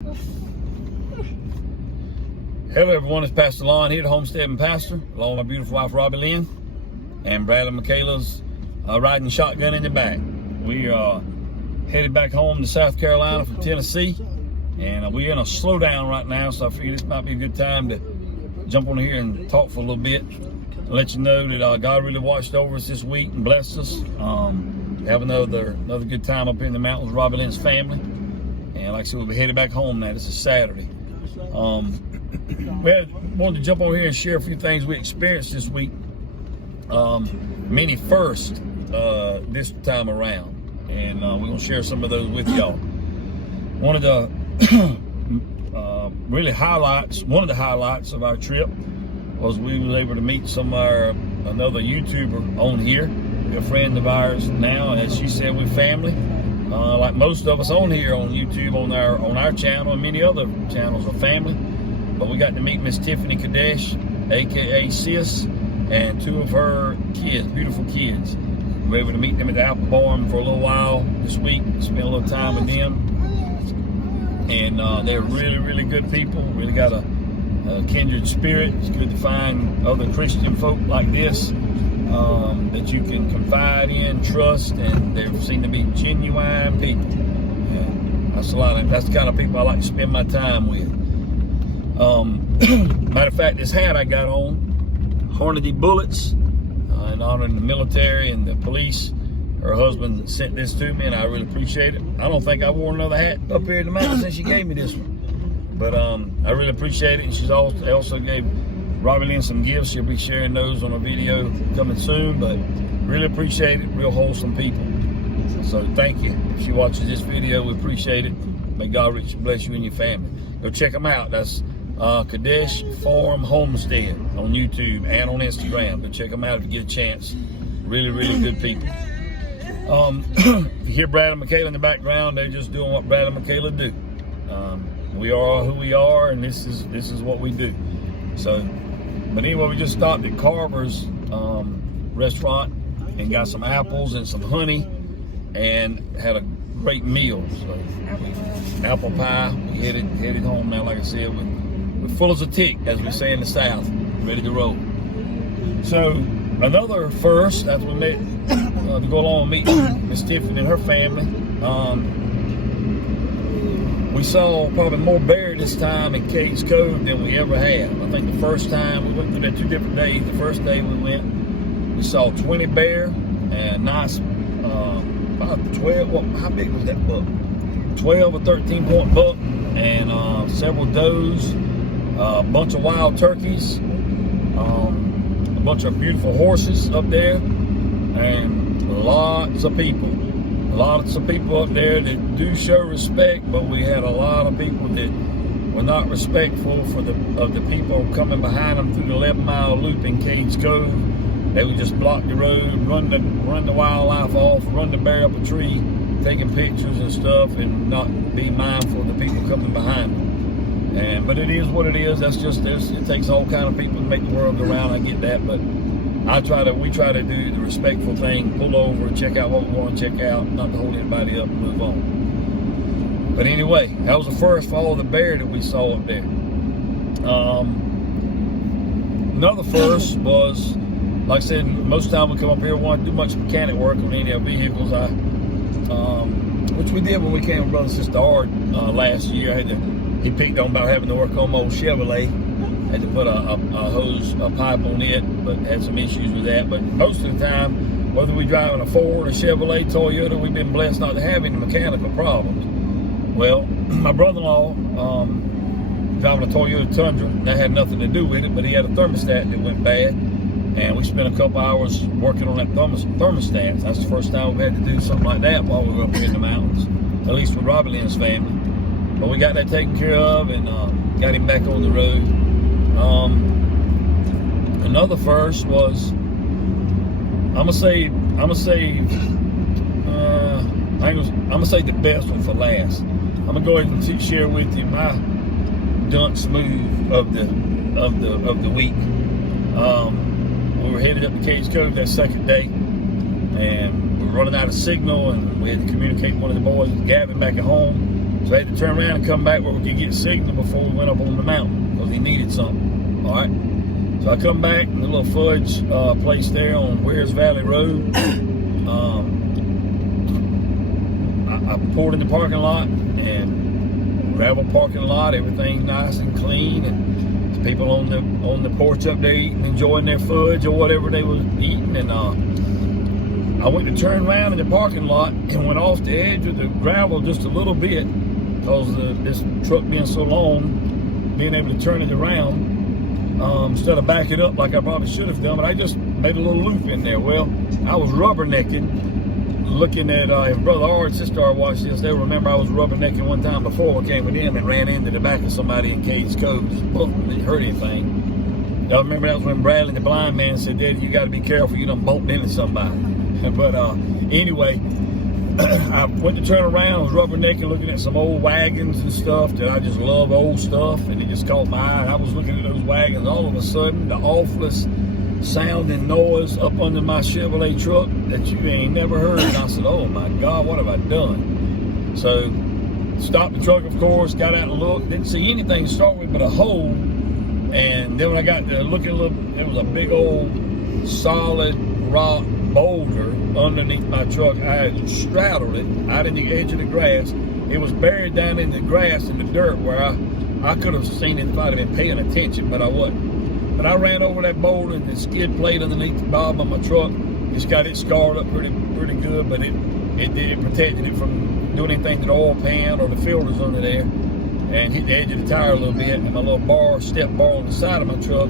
Hello everyone, it's Pastor Lon here, the Homestead and Pastor, along with my beautiful wife Robbie Lynn, and Bradley Michaela's riding shotgun in the back. We are headed back home to South Carolina from Tennessee, and we're in a slowdown right now, so I figured this might be a good time to jump on here and talk for a little bit, and let you know that God really watched over us this week and blessed us. Have another good time up here in the mountains with Robbie Lynn's family, and like I said, we'll be headed back home now. This is Saturday. We wanted to jump on here and share a few things we experienced this week. Many firsts this time around, and we're going to share some of those with y'all. One of the one of the highlights of our trip was we were able to meet another YouTuber on here, a friend of ours now. As she said, we're family. Like most of us on here on YouTube, on our channel, and many other channels are family. But we got to meet Miss Tiffany Kadesh, aka Sis, and two of her kids, beautiful kids. We were able to meet them at the Apple Barn for a little while this week, spend a little time with them. And they're really, really good people. Really got a kindred spirit. It's good to find other Christian folk like this that you can confide in, trust, and they seem to be genuine people. And that's the kind of people I like to spend my time with. Matter of fact, this hat I got on, Hornady Bullets, in honor of the military and the police. Her husband sent this to me, and I really appreciate it. I don't think I wore another hat up here in the mountains since she gave me this one. But I really appreciate it. And she also gave Robbie Lynn some gifts. She'll be sharing those on a video coming soon. But really appreciate it. Real wholesome people. So thank you. If she watches this video, we appreciate it. May God richly bless you and your family. Go check them out. That's Kadesh Farm Homestead on YouTube and on Instagram. Go check them out if you get a chance. Really, really good people. If you hear Brad and Michaela in the background, they're just doing what Brad and Michaela do. We are who we are, and this is what we do. So, but anyway, we just stopped at Carver's restaurant and got some apples and some honey, and had a great meal. So, apple pie. We headed home now. Like I said, we're full as a tick, as we say in the South, ready to roll. So, another first, as we met to go along and meet Miss Tiffany and her family. We saw probably more bear this time in Cades Cove than we ever have. I think the first time we went through there 2 different days. The first day we went, we saw 20 bear and nice, about 12. Well, how big was that buck? 12 or 13 point buck, and several does, a bunch of wild turkeys, a bunch of beautiful horses up there, and lots of people. Lots of people up there that do show respect, but we had a lot of people that were not respectful of the people coming behind them through the 11-mile loop in Cades Cove. They would just block the road, run the wildlife off, run the bear up a tree, taking pictures and stuff, and not be mindful of the people coming behind them. But it is what it is. That's just this. It takes all kind of people to make the world go round. I get that, but we try to do the respectful thing, pull over and check out what we want to check out, not to hold anybody up and move on. But anyway, that was the first for all the bear that we saw up there. Another first was, like I said, most of the time we come up here, we want to do much mechanic work on any of our vehicles. Which we did when we came with Brother and Sister Ard last year. He picked on about having to work on my old Chevrolet. Had to put a pipe on it, but had some issues with that. But most of the time, whether we're driving a Ford, a Chevrolet, Toyota, we've been blessed not to have any mechanical problems. Well, my brother-in-law driving a Toyota Tundra, that had nothing to do with it, but he had a thermostat that went bad, and we spent a couple hours working on that thermostat. That's the first time we've had to do something like that while we were up here in the mountains, at least with Robbie Lynn's family. But we got that taken care of, and got him back on the road. Another first was, I'm gonna say the best one for last. I'm gonna go ahead and share with you my dunce move of the week. We were headed up to Cades Cove that second day, and we were running out of signal, and we had to communicate with one of the boys, Gavin, back at home. So I had to turn around and come back where we could get signal before we went up on the mountain because he needed something. All right. So I come back in the little fudge place there on Wares Valley Road. I pulled in the parking lot and gravel parking lot. Everything's nice and clean, and there's people on the porch up there eating, enjoying their fudge or whatever they was eating. And I went to turn around in the parking lot and went off the edge of the gravel just a little bit because this truck being so long, being able to turn it around instead of back it up like I probably should have done. But I just made a little loop in there. Well, I was rubbernecking. Looking at if Brother R and Sister R watched this, they'll remember I was rubbernecking one time before I came with them and ran into the back of somebody in Cades Cove. Didn't hurt anything. Y'all remember that was when Bradley the blind man said, "Daddy, you got to be careful, you done bumped into somebody." But anyway, I went to turn around. I was rubbernecking, looking at some old wagons and stuff that I just love, old stuff, and it just caught my eye. I was looking at those wagons. All of a sudden, the awfulest sound and noise up under my Chevrolet truck that you ain't never heard. And I said, "Oh my God, what have I done?" So stopped the truck, of course, got out and looked, didn't see anything to start with but a hole. And then when I got to looking a little, it was a big old solid rock boulder underneath my truck. I had straddled it out in the edge of the grass. It was buried down in the grass and the dirt where I could have seen it if I'd have been paying attention, but I wasn't. But I ran over that boulder and the skid plate underneath the bottom of my truck. It's got it scarred up pretty good, but it protected it from doing anything to the oil pan or the filters under there, and hit the edge of the tire a little bit. And my little step bar on the side of my truck,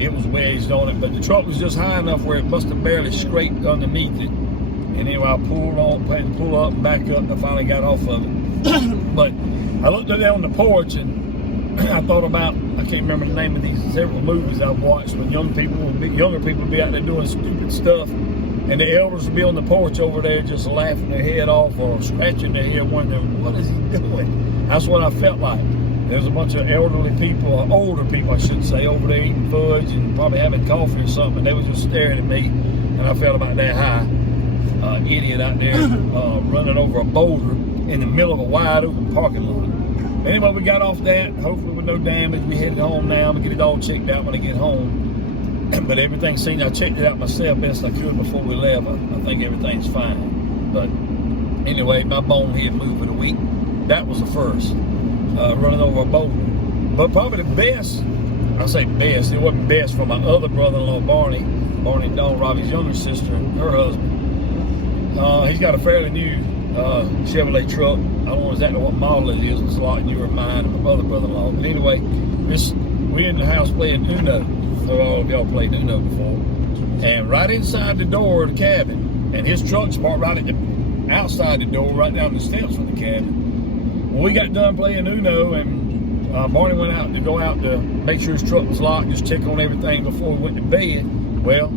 it was wedged on it, but the truck was just high enough where it must have barely scraped underneath it. And anyway, I pulled on, had to pull up and back up, and I finally got off of it. But I looked at it on the porch and I thought about, I can't remember the name of these several movies I've watched when younger people would be out there doing stupid stuff, and the elders would be on the porch over there just laughing their head off or scratching their head wondering, what is he doing? That's what I felt like. There's a bunch of elderly people, or older people I should say, over there eating fudge and probably having coffee or something, and they were just staring at me, and I felt about that high. Idiot out there running over a boulder in the middle of a wide open parking lot. Anyway, we got off that, hopefully with no damage. We headed home now. I'm going to get it all checked out when I get home. But everything seemed, I checked it out myself best I could before we left. I think everything's fine. But anyway, my bonehead move of the week, that was the first, running over a boulder. But probably the best, I say best, it wasn't best for my other brother-in-law, Barney Dawn, Robbie's younger sister, and her husband. He's got a fairly new Chevrolet truck. I don't know exactly what model it is. It's a lot newer than mine and my other brother-in-law. But anyway, we're in the house playing Uno. So all of y'all played Uno before. And right inside the door of the cabin, and his truck's parked right at the outside the door, right down the steps from the cabin. Well, we got done playing Uno, and Barney went out to make sure his truck was locked, just check on everything before we went to bed. Well,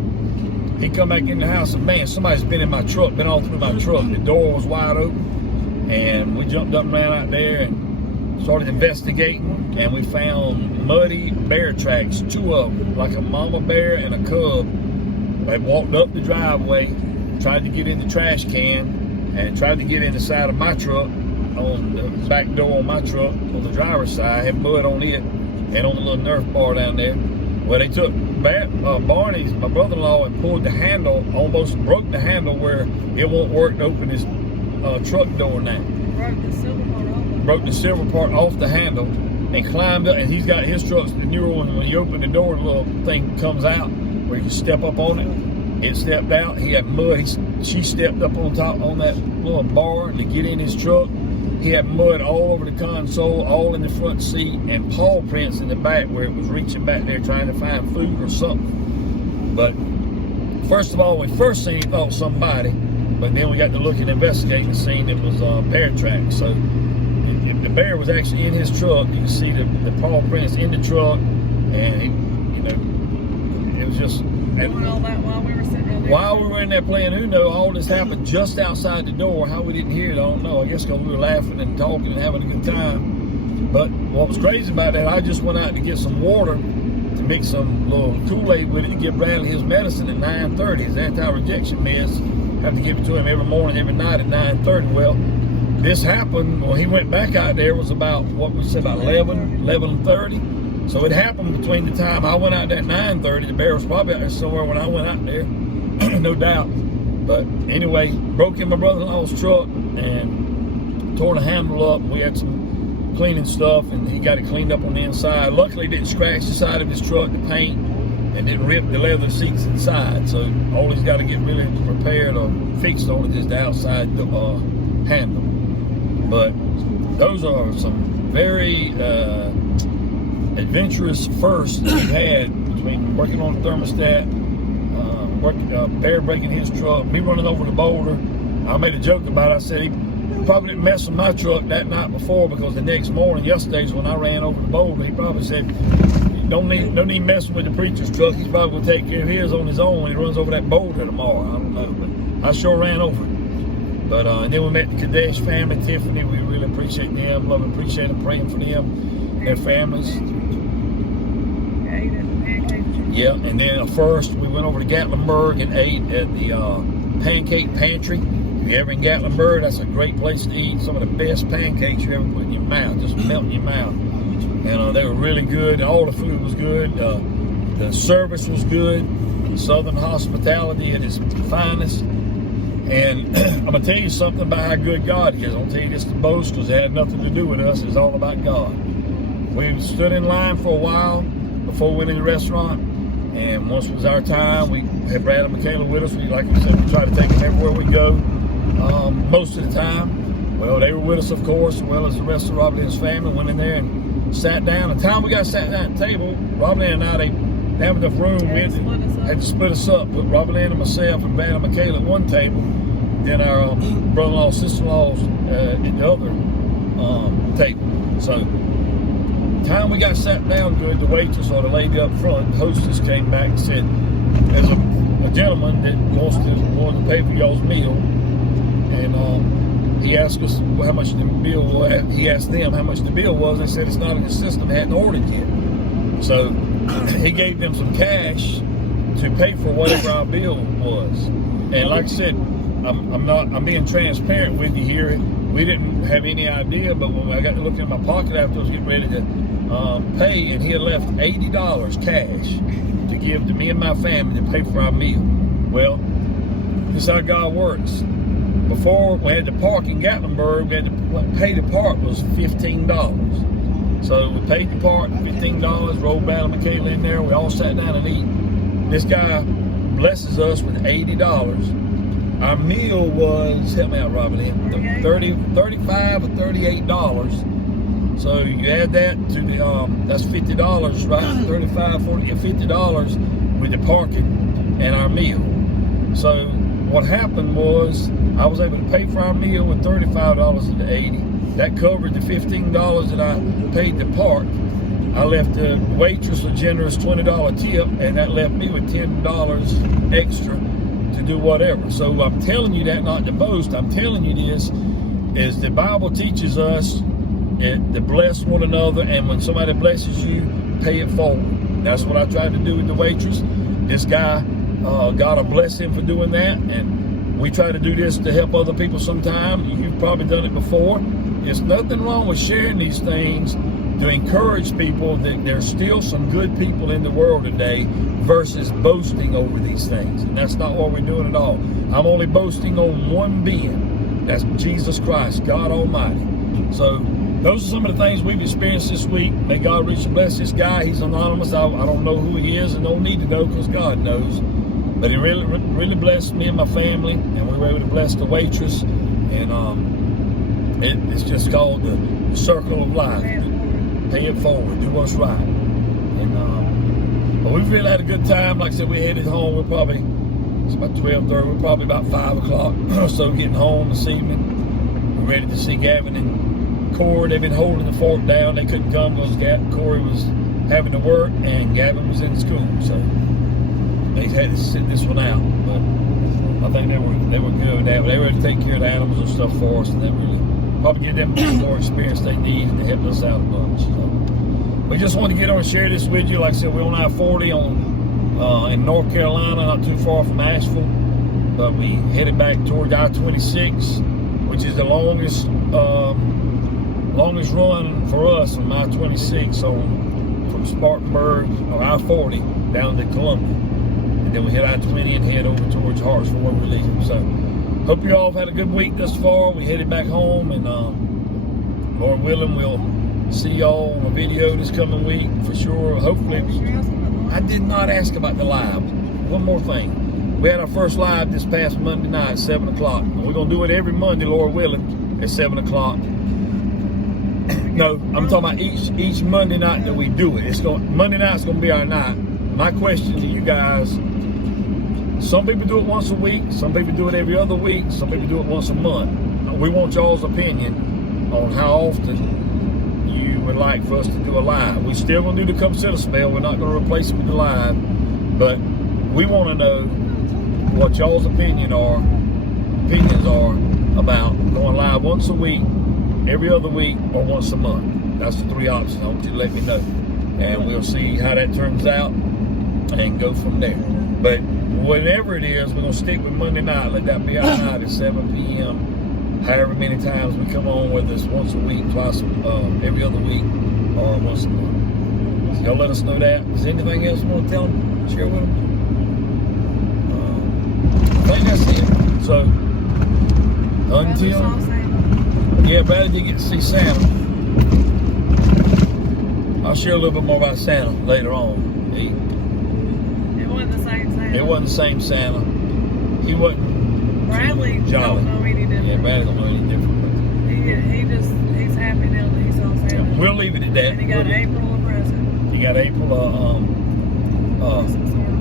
he come back in the house and, man, somebody's been in my truck, been all through my truck. The door was wide open, and we jumped up and ran out there and started investigating, and we found muddy bear tracks, 2 of them, like a mama bear and a cub. They walked up the driveway, tried to get in the trash can, and tried to get in the side of my truck, on the back door on my truck, on the driver's side, had mud on it, and on the little Nerf bar down there. Well, they took Barney's, my brother-in-law, and pulled the handle, almost broke the handle where it won't work to open his truck door now. Broke the silver part off the handle and climbed up, and he's got his truck's the newer one. When you open the door, the little thing comes out where you can step up on it. It stepped out. He had mud. She stepped up on top on that little bar to get in his truck. He had mud all over the console, all in the front seat, and paw prints in the back where it was reaching back there trying to find food or something. But first of all, when we first seen it, thought somebody, but then we got to look and investigate and seen it was bear tracks. So the bear was actually in his truck. You can see the paw prints in the truck, and it was just. Doing all that while we were sitting there. While we were in there playing Uno, all this happened just outside the door. How we didn't hear it, I don't know. I guess because we were laughing and talking and having a good time. But what was crazy about that, I just went out to get some water to mix some little Kool-Aid with it to give Bradley his medicine at 9:30, his anti-rejection meds. Have to give it to him every morning, every night at 9:30. Well, this happened when he went back out there. It was about, what we said, about 11:30. So it happened between the time I went out there at 9:30. The bear was probably out there somewhere when I went out there, no doubt. But anyway, broke in my brother-in-law's truck and tore the handle up. We had some cleaning stuff, and he got it cleaned up on the inside. Luckily, it didn't scratch the side of his truck, the paint, and didn't rip the leather seats inside. So all he's got to get really repaired or fixed on it is the outside handle. But those are some very adventurous firsts that we've had between working on the thermostat, Bear breaking his truck, me running over the boulder. I made a joke about it. I said he probably didn't mess with my truck that night before, because the next morning, yesterday's when I ran over the boulder, he probably said, no need messing with the preacher's truck. He's probably going to take care of his on his own when he runs over that boulder tomorrow. I don't know, but I sure ran over it. But and then we met the Kadesh family, Tiffany. We really appreciate them, love and appreciate them, praying for them and their families. Yeah, and then first we went over to Gatlinburg and ate at the Pancake Pantry. If you're ever in Gatlinburg, that's a great place to eat. Some of the best pancakes you ever put in your mouth, just melt in your mouth. And they were really good. All the food was good. The service was good. Southern hospitality at its finest. And I'm going to tell you something about how good God is. I don't tell you this to boast, because it had nothing to do with us. It's all about God. We stood in line for a while before we went in the restaurant. And once it was our time, we had Brad and Michaela with us. We, like we said, we try to take them everywhere we go, most of the time. Well, they were with us, of course, as well as the rest of Robert and his family. Went in there and sat down. The time we got sat down at the table, Robert and I, they didn't have enough room. We had to split us up. Put Robert and myself and Brad and Michaela at one table. Then our brother-in-law, sister-in-laws at the other table. So, time we got sat down good, the waitress or the lady up front, the hostess, came back and said, there's a gentleman that wanted to pay for y'all's meal, and he asked us how much the bill was. He asked them how much the bill was. They said it's not in the system, they hadn't ordered yet. So he gave them some cash to pay for whatever our bill was. And like I said, I'm being transparent with you here. We didn't have any idea, but when I got to look in my pocket after I was getting ready to pay, and he had left $80 cash to give to me and my family to pay for our meal. Well, this is how God works. Before we had to park in Gatlinburg, we had to pay to park was $15. So we paid to park $15, rolled Brad and Michaela in there. We all sat down and eat. This guy blesses us with $80. Our meal was, help me out, Robert, $35 or $38. So you add that to the, that's $50, right? 35, 40, $50 with the parking and our meal. So what happened was I was able to pay for our meal with $35 of the $80. That covered the $15 that I paid to park. I left the waitress a generous $20 tip, and that left me with $10 extra to do whatever. So I'm telling you that not to boast. I'm telling you this is the Bible teaches us to bless one another, and when somebody blesses you, pay it forward. That's what I tried to do with the waitress. This guy, God will bless him for doing that, and we try to do this to help other people sometime. You've probably done it before. There's nothing wrong with sharing these things to encourage people that there's still some good people in the world today versus boasting over these things. And that's not what we're doing at all. I'm only boasting on one being. That's Jesus Christ, God Almighty. So those are some of the things we've experienced this week. May God richly bless this guy. He's anonymous. I don't know who he is and don't need to know because God knows. But he really blessed me and my family, and we were able to bless the waitress. And it's just called the circle of life. Pay it forward. Do what's right. And but we've really had a good time. Like I said, we headed home. It's about 12:30. We're probably about 5 o'clock or so getting home this evening. We're ready to see Gavin and Corey. They've been holding the fort down. They couldn't come because Corey was having to work and Gavin was in school. So they had to sit this one out. But I think they were good. They were able to take care of the animals and stuff for us, and that really probably give them more experience they need, and they helped us out a bunch. So we just wanted to get on and share this with you. Like I said, we're on I-40 in North Carolina, not too far from Asheville, but we headed back toward I-26, which is the longest longest run for us on I-26 from Spartanburg or I-40 down to Columbia. And then we hit I-20 and head over towards Hartsville where we're leaving. So hope you all have had a good week thus far. We headed back home, and Lord willing, we'll see y'all on a video this coming week for sure. Hopefully, I did not ask about the live. One more thing. We had our first live this past Monday night at 7 o'clock. We're going to do it every Monday, Lord willing, at 7 o'clock. No, I'm talking about each Monday night that we do it. Monday night's going to be our night. My question to you guys, some people do it once a week, some people do it every other week, some people do it once a month. We want y'all's opinion on how often you would like for us to do a live. We still going to do the Cup Setter spell. We're not going to replace it with the live, but we want to know what y'all's opinions are about going live once a week, every other week, or once a month. That's the three options. I want you to let me know, and we'll see how that turns out and go from there. But whatever it is, we're going to stick with Monday night. Let that be our night at 7 p.m. However many times we come on, whether it's once a week, twice, every other week, or once a month. So y'all let us know that. Is there anything else you want to tell them? Share with them? I think that's it. So, until... Yeah, Bradley did get to see Santa. I'll share a little bit more about Santa later on. It wasn't the same Santa. It wasn't the same Santa. He wasn't Bradley jolly. don't know any different. Yeah, Bradley don't know any different. He's happy now that he saw Santa. We'll leave it at that. And he got April a present. He got April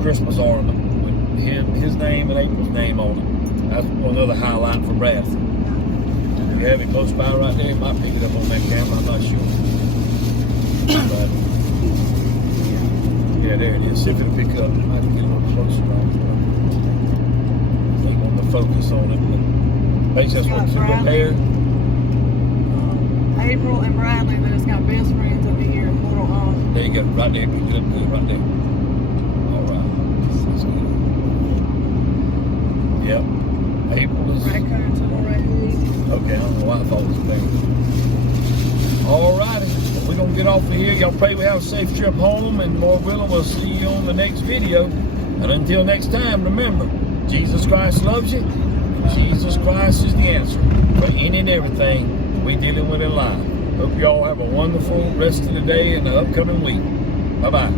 Christmas ornament with his name and April's name on it. That's another highlight for Bradley. You have it close by right there. You might pick it up on that camera. I'm not sure. But, yeah, there it is. See if it'll pick up. I can get a little closer right there. They want to focus on it. But basically, that's what's up there. April and Bradley, they just got best friends over here in Little Hall. There you go. Right there. Pick it up good. Right there. All right. That's good. Yep. April is... Raccoon to the right. Okay, I don't know why I thought it was there. All righty. Well, we're going to get off of here. Y'all pray we have a safe trip home, and Lord willing, we'll see you on the next video. And until next time, remember, Jesus Christ loves you. Jesus Christ is the answer for any and everything we dealing with in life. Hope y'all have a wonderful rest of the day and the upcoming week. Bye-bye.